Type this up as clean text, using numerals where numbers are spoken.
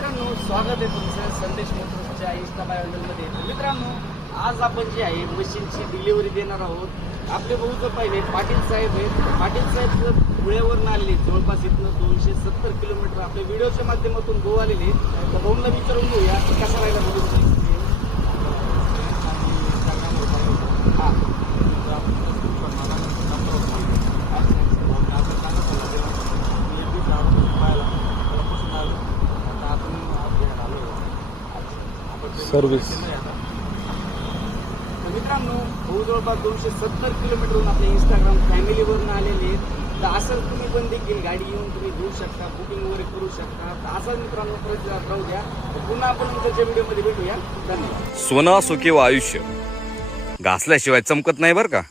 मित्रांनो, स्वागत आहे तुमचं संदेश मोटर्सच्या इंस्टा चॅनलमध्ये. मित्रांनो, आज आपण जे आहे मशीनची डिलिव्हरी देणार आहोत. आपले भाऊ जो पहिले पाटील साहेब आहेत. पाटील साहेब धुळ्यावरून आलेले, जवळपास इथनं 270 किलोमीटर आपल्या व्हिडिओच्या माध्यमातून भाऊ आलेले. तर भाऊंना विचारून घेऊया की कसा राहिला भाऊ. हां सर्विस. मित्रांनो, भाऊ जवळपास 270 किलोमीटरहून आपल्या इंस्टाग्राम फॅमिलीवरून आलेले आहेत. तर असं तुम्ही पण देखील गाडी येऊन तुम्ही घेऊ शकता, बुकिंग वगैरे करू शकता. तर असाच मित्रांनो परत राहू द्या. पुन्हा आपण नंतरच्या व्हिडिओमध्ये भेटूया. धन्यवाद. सोनं असो किंवा आयुष्य, घासल्याशिवाय चमकत नाही बरं का.